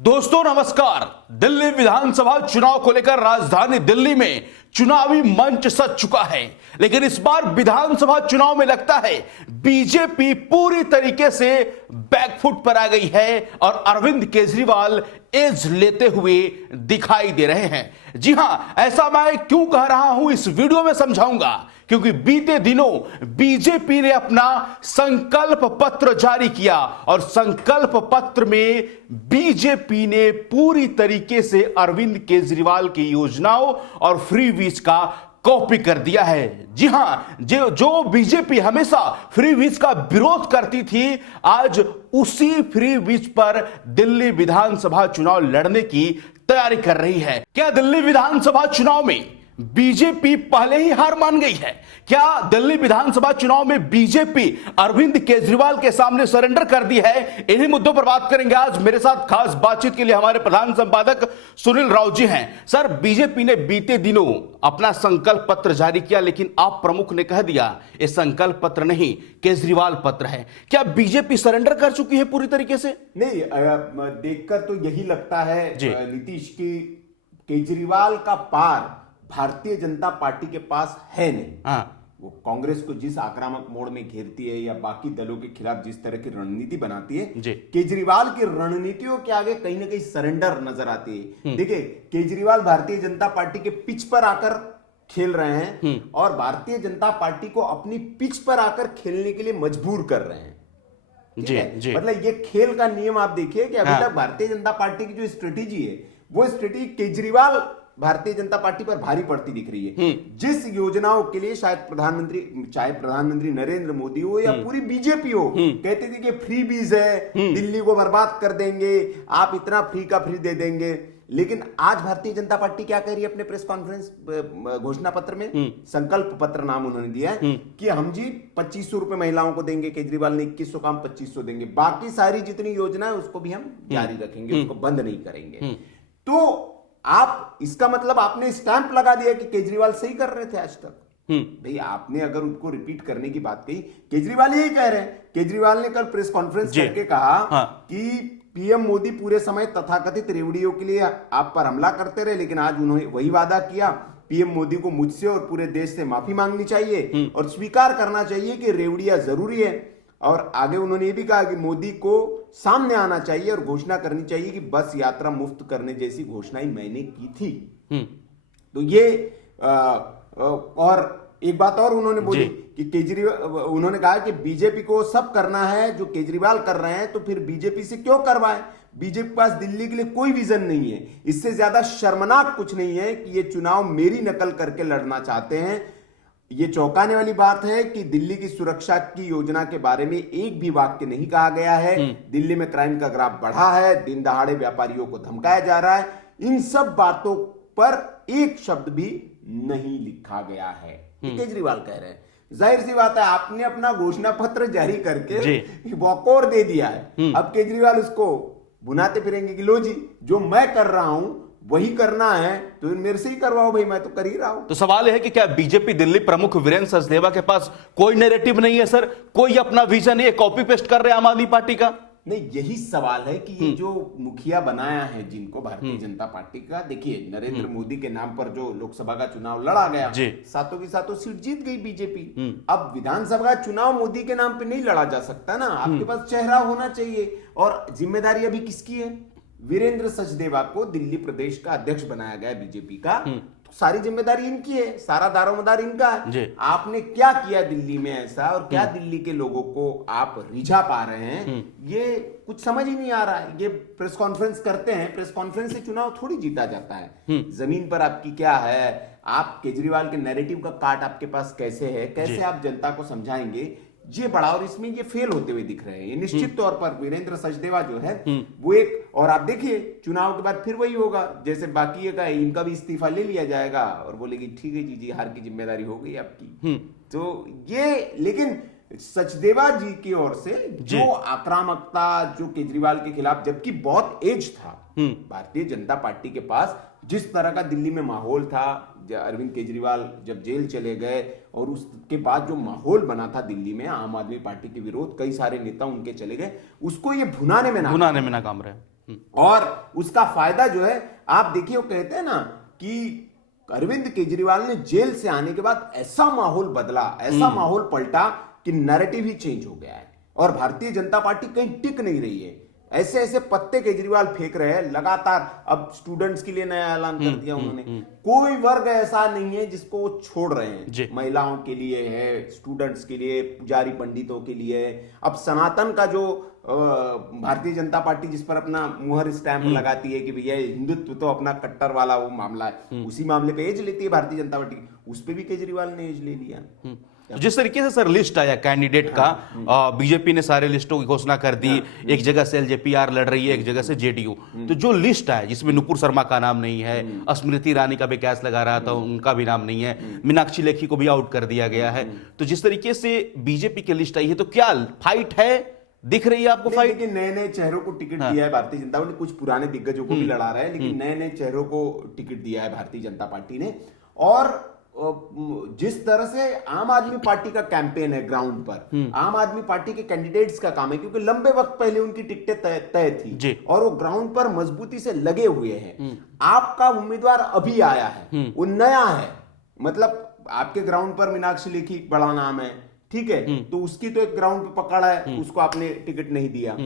दोस्तों नमस्कार। दिल्ली विधानसभा चुनाव को लेकर राजधानी दिल्ली में चुनावी मंच सज चुका है, लेकिन इस बार विधानसभा चुनाव में लगता है बीजेपी पूरी तरीके से बैकफुट पर आ गई है और अरविंद केजरीवाल एज लेते हुए दिखाई दे रहे हैं। जी हां, ऐसा मैं क्यों कह रहा हूं इस वीडियो में समझाऊंगा, क्योंकि बीते दिनों बीजेपी ने अपना संकल्प पत्र जारी किया और संकल्प पत्र में बीजेपी ने पूरी तरीके से अरविंद केजरीवाल की योजनाओं और फ्री वीज का कॉपी कर दिया है। जी हां, जो बीजेपी हमेशा फ्री वीज का विरोध करती थी, आज उसी फ्री वीज पर दिल्ली विधानसभा चुनाव लड़ने की तैयारी कर रही है। क्या दिल्ली विधानसभा चुनाव में बीजेपी पहले ही हार मान गई है? क्या दिल्ली विधानसभा चुनाव में बीजेपी अरविंद केजरीवाल के सामने सरेंडर कर दी है? इन्हीं मुद्दों पर बात करेंगे आज। मेरे साथ खास बातचीत के लिए हमारे प्रधान संपादक सुनील राव जी हैं। सर, बीजेपी ने बीते दिनों अपना संकल्प पत्र जारी किया, लेकिन आप प्रमुख ने कह दिया ये संकल्प पत्र नहीं, केजरीवाल पत्र है। क्या बीजेपी सरेंडर कर चुकी है पूरी तरीके से? नहीं, देखकर तो यही लगता है नीतीश की केजरीवाल का पार भारतीय जनता पार्टी के पास है नहीं। वो कांग्रेस को जिस आक्रामक मोड़ में घेरती है या बाकी दलों के खिलाफ जिस तरह की रणनीति बनाती है, केजरीवाल की रणनीतियों के आगे कहीं ना कहीं सरेंडर नजर आती है। देखिए, केजरीवाल भारतीय जनता पार्टी के पिच पर आकर खेल रहे हैं और भारतीय जनता पार्टी को अपनी पिच पर आकर खेलने के लिए मजबूर कर रहे हैं। जी। मतलब ये खेल का नियम आप देखिए कि अभी तक भारतीय जनता पार्टी की जो स्ट्रेटेजी है, वो स्ट्रेटेजी केजरीवाल भारतीय जनता पार्टी पर भारी पड़ती दिख रही है। जिस योजनाओं के लिए शायद चाहे प्रधानमंत्री नरेंद्र मोदी हो या पूरी बीजेपी हो, कहते थे कि फ्री बीज है, दिल्ली को बर्बाद कर देंगे, आप इतना फ्री का फ्री दे देंगे। लेकिन आज भारतीय जनता पार्टी क्या कह रही है अपने प्रेस कॉन्फ्रेंस घोषणा पत्र में? संकल्प पत्र नाम उन्होंने दिया है कि हम जी 2500 रुपए महिलाओं को देंगे। केजरीवाल ने 2100 का, हम 2500 देंगे। बाकी सारी जितनी योजना है उसको भी हम जारी रखेंगे, उसको बंद नहीं करेंगे। तो आप इसका मतलब आपने स्टैंप लगा दिया कि केजरीवाल सही कर रहे थे आज तक। भाई, आपने अगर उनको रिपीट करने की बात कही, केजरीवाल यही कह रहे हैं। केजरीवाल ने कल प्रेस कॉन्फ्रेंस करके कहा कि पीएम मोदी पूरे समय तथाकथित रेवड़ियों के लिए आप पर हमला करते रहे, लेकिन आज उन्होंने वही वादा किया। पीएम मोदी को मुझसे और पूरे देश से माफी मांगनी चाहिए और स्वीकार करना चाहिए कि रेवड़ियां जरूरी है। और आगे उन्होंने ये भी कहा कि मोदी को सामने आना चाहिए और घोषणा करनी चाहिए कि बस यात्रा मुफ्त करने जैसी घोषणाएं मैंने की थी। तो ये और एक बात और उन्होंने बोली कि केजरीवाल, उन्होंने कहा कि बीजेपी को सब करना है जो केजरीवाल कर रहे हैं, तो फिर बीजेपी से क्यों करवाएं? बीजेपी के पास दिल्ली के लिए कोई विजन नहीं है। इससे ज्यादा शर्मनाक कुछ नहीं है कि ये चुनाव मेरी नकल करके लड़ना चाहते हैं। ये चौंकाने वाली बात है कि दिल्ली की सुरक्षा की योजना के बारे में एक भी वाक्य नहीं कहा गया है। दिल्ली में क्राइम का ग्राफ बढ़ा है, दिन दहाड़े व्यापारियों को धमकाया जा रहा है। इन सब बातों पर एक शब्द भी नहीं लिखा गया है, केजरीवाल कह रहे हैं। जाहिर सी बात है, आपने अपना घोषणा पत्र जारी करके वॉकओवर दे दिया है। अब केजरीवाल उसको बुनाते फिरेंगे कि लो जी, जो मैं कर रहा हूं वही करना है, तो मेरे से ही करवाओ भाई, मैं तो कर ही रहा हूं। तो सवाल यह है कि क्या बीजेपी दिल्ली प्रमुख वीरेंद्र सचदेवा के पास कोई नैरेटिव नहीं है? सर, कोई अपना विजन नहीं है, कॉपी पेस्ट कर रहे हैं आम आदमी पार्टी का? नहीं, यही सवाल है कि ये जो मुखिया बनाया है जिनको भारतीय जनता पार्टी का, देखिए नरेंद्र मोदी के नाम पर जो लोकसभा का चुनाव लड़ा गया, सातों की सातों सीट जीत गई बीजेपी। अब विधानसभा का चुनाव मोदी के नाम पे नहीं लड़ा जा सकता ना, आपके पास चेहरा होना चाहिए। और जिम्मेदारी अभी किसकी है? वीरेंद्र सचदेवा को दिल्ली प्रदेश का अध्यक्ष बनाया गया बीजेपी का, तो सारी जिम्मेदारी इनकी है, सारा दारोमदार इनका है। आपने क्या किया दिल्ली में ऐसा, और क्या दिल्ली के लोगों को आप रिझा पा रहे हैं, ये कुछ समझ ही नहीं आ रहा है। ये प्रेस कॉन्फ्रेंस करते हैं, प्रेस कॉन्फ्रेंस से चुनाव थोड़ी जीता जाता है। जमीन पर आपकी क्या है, आप केजरीवाल के नैरेटिव का काट आपके पास कैसे है, कैसे आप जनता को समझाएंगे, ये बड़ा, और इसमें ये फेल होते हुए दिख रहे हैं। ये निश्चित तौर पर वीरेंद्र सचदेवा जो है वो एक, और आप देखिए चुनाव के बाद फिर वही होगा जैसे बाकी का, इनका भी इस्तीफा ले लिया जाएगा और बोलेगी ठीक है जी, हार की जिम्मेदारी हो गई आपकी। तो ये, लेकिन सचदेवा जी की ओर से जो आक्रामकता, जो केजरीवाल के खिलाफ, जबकि बहुत एज था भारतीय जनता पार्टी के पास, जिस तरह का दिल्ली में माहौल था, अरविंद केजरीवाल जब जेल चले गए और उसके बाद जो माहौल बना था दिल्ली में आम आदमी पार्टी के विरोध, कई सारे नेता उनके चले गए, उसको ये भुनाने में नाकाम रहे। और उसका फायदा जो है, आप देखिए, वो कहते हैं ना कि अरविंद केजरीवाल ने जेल से आने के बाद ऐसा माहौल बदला, ऐसा माहौल पलटा कि नैरेटिव ही चेंज हो गया है और भारतीय जनता पार्टी कहीं टिक नहीं रही है। ऐसे ऐसे पत्ते केजरीवाल फेंक रहे हैं लगातार। अब स्टूडेंट्स के लिए नया ऐलान कर दिया उन्होंने। कोई वर्ग ऐसा नहीं है जिसको वो छोड़ रहे हैं। महिलाओं के लिए है, स्टूडेंट्स के लिए, पुजारी पंडितों के लिए। अब सनातन का जो भारतीय जनता पार्टी जिस पर अपना मुहर स्टैंप लगाती है कि भैया हिंदुत्व तो अपना कट्टर वाला वो मामला है, उसी मामले पे एज लेती है भारतीय जनता पार्टी, उस पे भी केजरीवाल ने एज ले लिया। जिस तरीके से सर लिस्ट आया कैंडिडेट का, बीजेपी ने सारे लिस्टों की घोषणा कर दी। एक जगह से एलजेपीआर लड़ रही है, एक जगह से जेडीयू। तो जो लिस्ट है जिसमें नुपुर शर्मा का नाम नहीं है, स्मृति ईरानी का भी कैस लगा रहा था, उनका भी नाम नहीं है, मीनाक्षी लेखी को भी आउट कर दिया गया है। तो जिस तरीके से बीजेपी की लिस्ट आई है, तो क्या फाइट है, दिख रही है आपको फाइट? लेकिन नए नए चेहरों को टिकट दिया है भारतीय जनता पार्टी। कुछ पुराने दिग्गजों को भी लड़ा रहा है, लेकिन नए नए चेहरों को टिकट दिया है भारतीय जनता पार्टी ने। और जिस तरह से आम आदमी पार्टी का कैंपेन है ग्राउंड पर, आम आदमी पार्टी के कैंडिडेट्स का काम है, क्योंकि लंबे वक्त पहले उनकी टिकटें तय थी और वो ग्राउंड पर मजबूती से लगे हुए हैं। आपका उम्मीदवार अभी आया है, वो नया है, मतलब आपके ग्राउंड पर मीनाक्षी लेखी बड़ा नाम है, ठीक है, तो उसकी तो एक ग्राउंड पे पकड़ है, उसको आपने टिकट नहीं दिया।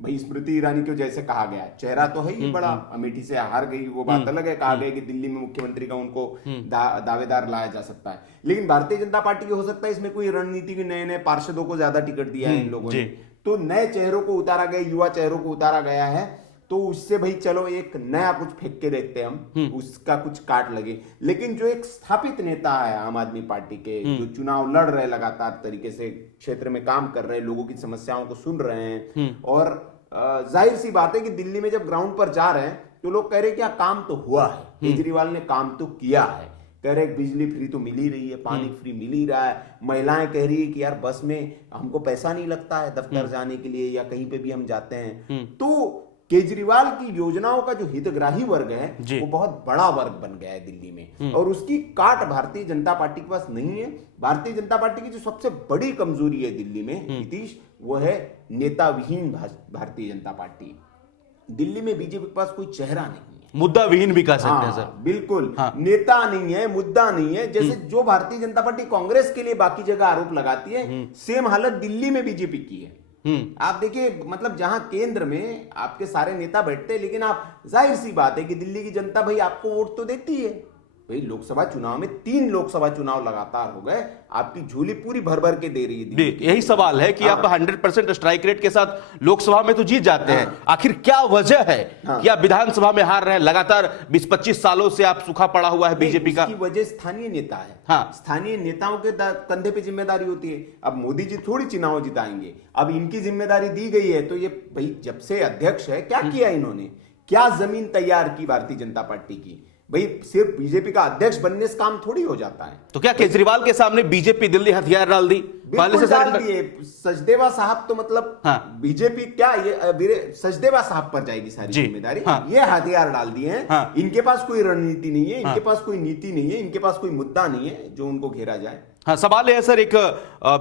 भाई स्मृति ईरानी को जैसे कहा गया, चेहरा तो है ही बड़ा, अमेठी से हार गई, वो बात अलग है। कहा गया कि दिल्ली में मुख्यमंत्री का उनको दावेदार लाया जा सकता है, लेकिन भारतीय जनता पार्टी की हो सकता है इसमें कोई रणनीति की, नए नए पार्षदों को ज्यादा टिकट दिया है इन लोगों ने, तो नए चेहरों को उतारा गया, युवा चेहरों को उतारा गया है। तो उससे भाई चलो एक नया कुछ फेंक के देखते हैं हम, उसका कुछ काट लगे। लेकिन जो एक स्थापित नेता है आम आदमी पार्टी के, जो चुनाव लड़ रहे लगातार तरीके से, क्षेत्र में काम कर रहे, लोगों की समस्याओं को सुन रहे हैं, और जाहिर सी बात है कि दिल्ली में जब ग्राउंड पर जा रहे हैं तो लोग कह रहे हैं कि काम तो हुआ है, केजरीवाल ने काम तो किया है। कह रहे बिजली फ्री तो मिल ही रही है, पानी फ्री मिल ही रहा है, महिलाएं कह रही है कि यार बस में हमको पैसा नहीं लगता है दफ्तर जाने के लिए या कहीं पे भी हम जाते हैं। तो केजरीवाल की योजनाओं का जो हितग्राही वर्ग है वो बहुत बड़ा वर्ग बन गया है दिल्ली में, और उसकी काट भारतीय जनता पार्टी के पास नहीं है। भारतीय जनता पार्टी की जो सबसे बड़ी कमजोरी है दिल्ली में नीतीश, वो है नेता विहीन भारतीय जनता पार्टी। दिल्ली में बीजेपी के पास कोई चेहरा नहीं है, मुद्दा विहीन भी कह सकते हैं सर। बिल्कुल, नेता नहीं है, मुद्दा नहीं है। जैसे जो भारतीय जनता पार्टी कांग्रेस के लिए बाकी जगह आरोप लगाती है, सेम हालत दिल्ली में बीजेपी की है। आप देखिए, मतलब जहां केंद्र में आपके सारे नेता बैठते हैं, लेकिन आप, जाहिर सी बात है कि दिल्ली की जनता भाई आपको वोट तो देती है। भाई लोकसभा चुनाव में 3 लोकसभा चुनाव लगातार हो गए, आपकी झोली पूरी भर भर के दे रही है। यही सवाल है कि आप 100% स्ट्राइक रेट के साथ लोकसभा में तो जीत जाते हैं, आखिर क्या वजह है कि आप विधानसभा में हार रहे हैं? लगातार 20-25 सालों से आप सूखा पड़ा हुआ है बीजेपी का। वजह स्थानीय नेता है। स्थानीय नेताओं के कंधे पे जिम्मेदारी होती है। अब मोदी जी थोड़ी चुनाव जिताएंगे, अब इनकी जिम्मेदारी दी गई है, तो ये भाई जब से अध्यक्ष है क्या किया इन्होंने, क्या जमीन तैयार की भारतीय जनता पार्टी की? भाई सिर्फ बीजेपी का अध्यक्ष बनने से काम थोड़ी हो जाता है। तो क्या केजरीवाल के सामने बीजेपी दिल्ली हथियार डाल दी? पहले से डाल दिए। सचदेवा साहब तो मतलब बीजेपी क्या, ये सचदेवा साहब पर जाएगी सारी जिम्मेदारी। ये हथियार डाल दिए हैं। इनके पास कोई रणनीति नहीं है, इनके पास कोई नीति नहीं है, इनके पास कोई मुद्दा नहीं है जो उनको घेरा जाए। हाँ, सवाल है सर, एक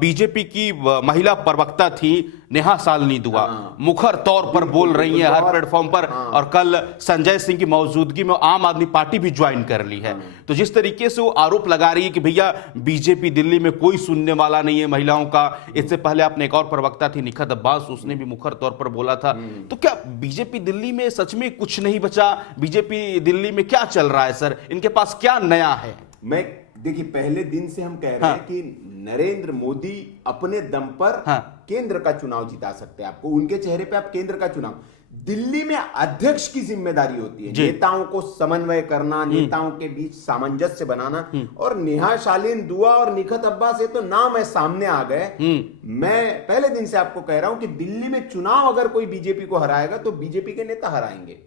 बीजेपी की महिला प्रवक्ता थी नेहा सालनी दुआ, मुखर तौर पर बोल रही है हर प्लेटफॉर्म पर, और कल संजय सिंह की मौजूदगी में आम आदमी पार्टी भी ज्वाइन कर ली है। तो जिस तरीके से वो आरोप लगा रही है कि भैया बीजेपी दिल्ली में कोई सुनने वाला नहीं है महिलाओं का। इससे पहले आपने एक और प्रवक्ता थी निखत अब्बास, उसने भी मुखर तौर पर बोला था। तो क्या बीजेपी दिल्ली में सच में कुछ नहीं बचा? बीजेपी दिल्ली में क्या चल रहा है सर? इनके पास क्या नया है? मैं देखिए, पहले दिन से हम कह रहे हैं कि नरेंद्र मोदी अपने दम पर केंद्र का चुनाव जिता सकते हैं आपको, उनके चेहरे पे आप केंद्र का चुनाव। दिल्ली में अध्यक्ष की जिम्मेदारी होती है नेताओं को समन्वय करना, नेताओं के बीच सामंजस्य बनाना, और नेहा सालिन दुआ और निखत अब्बास से तो नाम है सामने आ गए। मैं पहले दिन से आपको कह रहा हूं कि दिल्ली में चुनाव अगर कोई बीजेपी को हराएगा तो बीजेपी के नेता हराएंगे,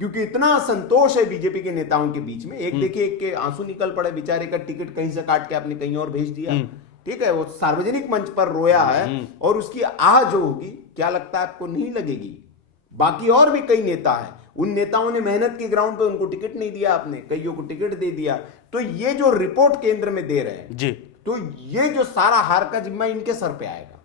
क्योंकि इतना असंतोष है बीजेपी के नेताओं के बीच में। एक देखिए, एक के आंसू निकल पड़े बेचारे का, टिकट कहीं से काट के आपने कहीं और भेज दिया, ठीक है, वो सार्वजनिक मंच पर रोया है, और उसकी आह जो होगी, क्या लगता है आपको, नहीं लगेगी। बाकी और भी कई नेता है, उन नेताओं ने मेहनत की ग्राउंड पे, उनको टिकट नहीं दिया आपने, कईयों को टिकट दे दिया। तो ये जो रिपोर्ट केंद्र में दे रहे हैं जी, तो ये जो सारा हार का जिम्मा इनके सर पे आएगा।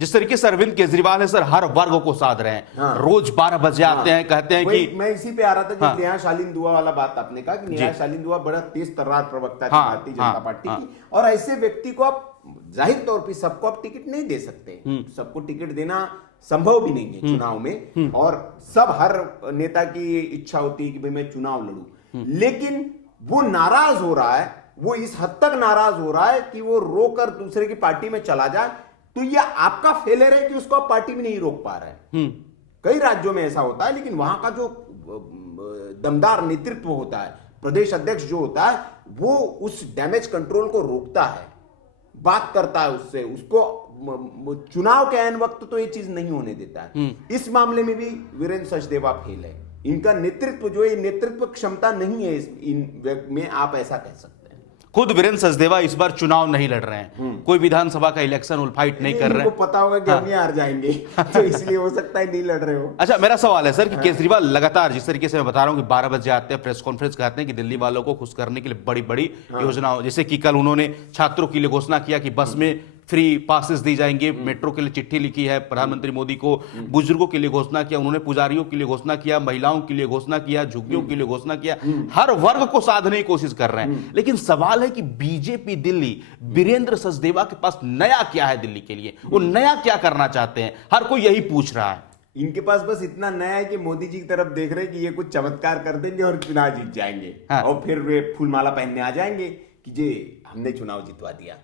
जिस तरीके से अरविंद केजरीवाल है सर, हर वर्ग को साध रहे हैं। हाँ। रोज 12 बजे आते हैं, कहते हैं कि मैं इसी पे आ रहा था जो नेहा शालीन दुआ वाला बात आपने कहा कि नेहा शालीन दुआ बड़ा तेज तर्रार प्रवक्ता थी भारतीय जनता पार्टी की, और ऐसे व्यक्ति को आप जाहिर तौर पर सबको आप टिकट नहीं दे सकते, सबको टिकट देना संभव भी नहीं है चुनाव में, और सब हर नेता की इच्छा होती है कि भाई मैं चुनाव लड़ूं, लेकिन वो नाराज हो रहा है, वो इस हद तक नाराज हो रहा है कि वो रोकर दूसरे की पार्टी में चला जाए, तो यह आपका फेलियर है कि उसको आप पार्टी में नहीं रोक पा रहे हैं। कई राज्यों में ऐसा होता है, लेकिन वहां का जो दमदार नेतृत्व होता है, प्रदेश अध्यक्ष जो होता है, वो उस डैमेज कंट्रोल को रोकता है, बात करता है उससे, उसको चुनाव के ऐन वक्त तो ये चीज नहीं होने देता है। इस मामले में भी वीरेंद्र सचदेवा फेल है। इनका नेतृत्व जो है, नेतृत्व क्षमता नहीं है इन में, आप ऐसा कह सकते हैं। खुद वीरेंद्र सचदेवा इस बार चुनाव नहीं लड़ रहे हैं, कोई विधानसभा का इलेक्शन उलफाइट नहीं कर रहे हैं। पता होगा कि हम ही हार जाएंगे, तो इसलिए हो सकता है नहीं लड़ रहे हो। अच्छा, मेरा सवाल है सर कि केजरीवाल लगातार जिस तरीके से मैं बता रहा हूं कि 12 बजे आते हैं, प्रेस कॉन्फ्रेंस करते हैं कि दिल्ली वालों को खुश करने के लिए बड़ी बड़ी योजना, जैसे कि कल उन्होंने छात्रों के लिए घोषणा किया कि बस में फ्री पासेस दी जाएंगे, मेट्रो के लिए चिट्ठी लिखी है प्रधानमंत्री मोदी को, बुजुर्गों के लिए घोषणा किया उन्होंने, पुजारियों के लिए घोषणा किया, महिलाओं के लिए घोषणा किया, झुग्गियों के लिए घोषणा किया, हर वर्ग को साधने की कोशिश कर रहे हैं। लेकिन सवाल है कि बीजेपी दिल्ली, वीरेंद्र सचदेवा के पास नया क्या है दिल्ली के लिए, वो नया क्या करना चाहते हैं, हर कोई यही पूछ रहा है। इनके पास बस इतना नया है कि मोदी जी की तरफ देख रहे हैं कि ये कुछ चमत्कार कर देंगे और चुनाव जीत जाएंगे, और फिर वे फूलमाला पहनने आ जाएंगे कि जी हमने चुनाव जितवा दिया।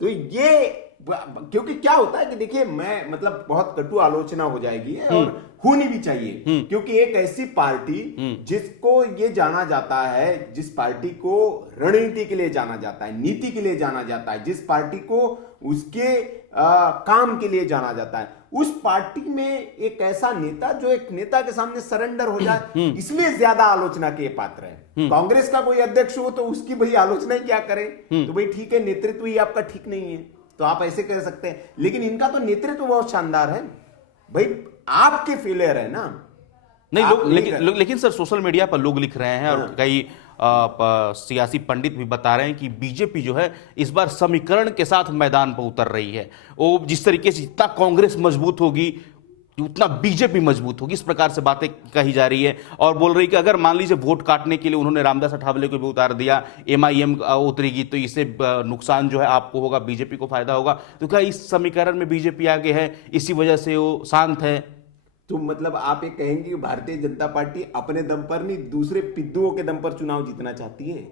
तो ये, क्योंकि क्या होता है कि देखिए, मैं मतलब बहुत कटु आलोचना हो जाएगी और होनी भी चाहिए, क्योंकि एक ऐसी पार्टी जिसको ये जाना जाता है, जिस पार्टी को रणनीति के लिए जाना जाता है, नीति के लिए जाना जाता है, जिस पार्टी को उसके काम के लिए जाना जाता है, उस पार्टी में एक ऐसा नेता जो एक नेता के सामने सरेंडर हो जाए, इसलिए ज्यादा आलोचना के पात्र है। कांग्रेस का कोई अध्यक्ष हो तो उसकी भाई आलोचना ही क्या करे, तो भाई ठीक है, नेतृत्व ही आपका ठीक नहीं है, तो आप ऐसे कह सकते हैं, लेकिन इनका तो नेतृत्व बहुत शानदार है भाई, आपके फेलियर है ना। नहीं लोग, लेकिन सर सोशल मीडिया पर लोग लिख रहे हैं और कई सियासी पंडित भी बता रहे हैं कि बीजेपी जो है इस बार समीकरण के साथ मैदान पर उतर रही है। वो जिस तरीके से जितना कांग्रेस मजबूत होगी उतना बीजेपी मजबूत होगी, इस प्रकार से बातें कही जा रही है, और बोल रही कि अगर मान लीजिए वोट काटने के लिए उन्होंने रामदास अठावले को भी उतार दिया, MIM उतरेगी तो इससे नुकसान जो है आपको होगा, बीजेपी को फायदा होगा। तो क्या इस समीकरण में बीजेपी आगे है, इसी वजह से वो शांत है? तो मतलब आप ये कहेंगे कि भारतीय जनता पार्टी अपने दम पर नहीं, दूसरे पिद्दुओं के दम पर चुनाव जीतना चाहती है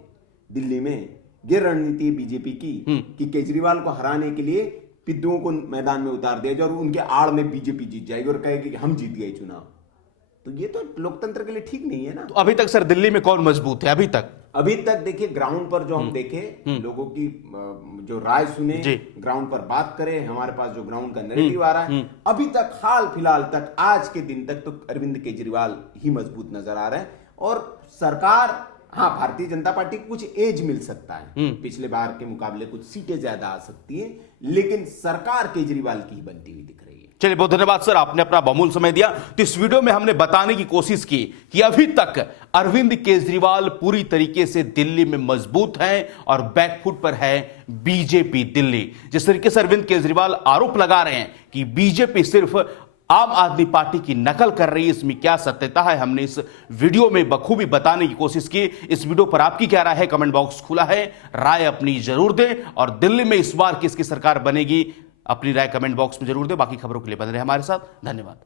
दिल्ली में? ये रणनीति है बीजेपी की कि केजरीवाल को हराने के लिए पिद्दुओं को मैदान में उतार दिया जाए और उनके आड़ में बीजेपी जीत जाएगी और कहेगी कि हम जीत गए चुनाव। तो ये तो लोकतंत्र के लिए ठीक नहीं है ना। तो अभी तक सर दिल्ली में कौन मजबूत है? अभी तक देखिए, ग्राउंड पर जो हम देखे, लोगों की जो राय सुने, ग्राउंड पर बात करें, हमारे पास जो ग्राउंड का नैरेटिव आ रहा है, अभी तक हाल फिलहाल तक आज के दिन तक तो अरविंद केजरीवाल ही मजबूत नजर आ रहे हैं। और सरकार, हाँ, भारतीय जनता पार्टी को कुछ एज मिल सकता है, पिछले बार के मुकाबले कुछ सीटें ज्यादा आ सकती है, लेकिन सरकार केजरीवाल की ही बनती हुई दिख रही है। चलिए, बहुत धन्यवाद सर, आपने अपना बहुमूल्य समय दिया। तो इस वीडियो में हमने बताने की कोशिश की कि अभी तक अरविंद केजरीवाल पूरी तरीके से दिल्ली में मजबूत हैं और बैकफुट पर है बीजेपी दिल्ली। जिस तरीके से अरविंद केजरीवाल आरोप लगा रहे हैं कि बीजेपी सिर्फ आम आदमी पार्टी की नकल कर रही है, इसमें क्या सत्यता है, हमने इस वीडियो में बखूबी बताने की कोशिश की। इस वीडियो पर आपकी क्या राय है? कमेंट बॉक्स खुला है, राय अपनी जरूर दें, और दिल्ली में इस बार किसकी सरकार बनेगी अपनी राय कमेंट बॉक्स में जरूर दें। बाकी खबरों के लिए बने रहे हमारे साथ। धन्यवाद।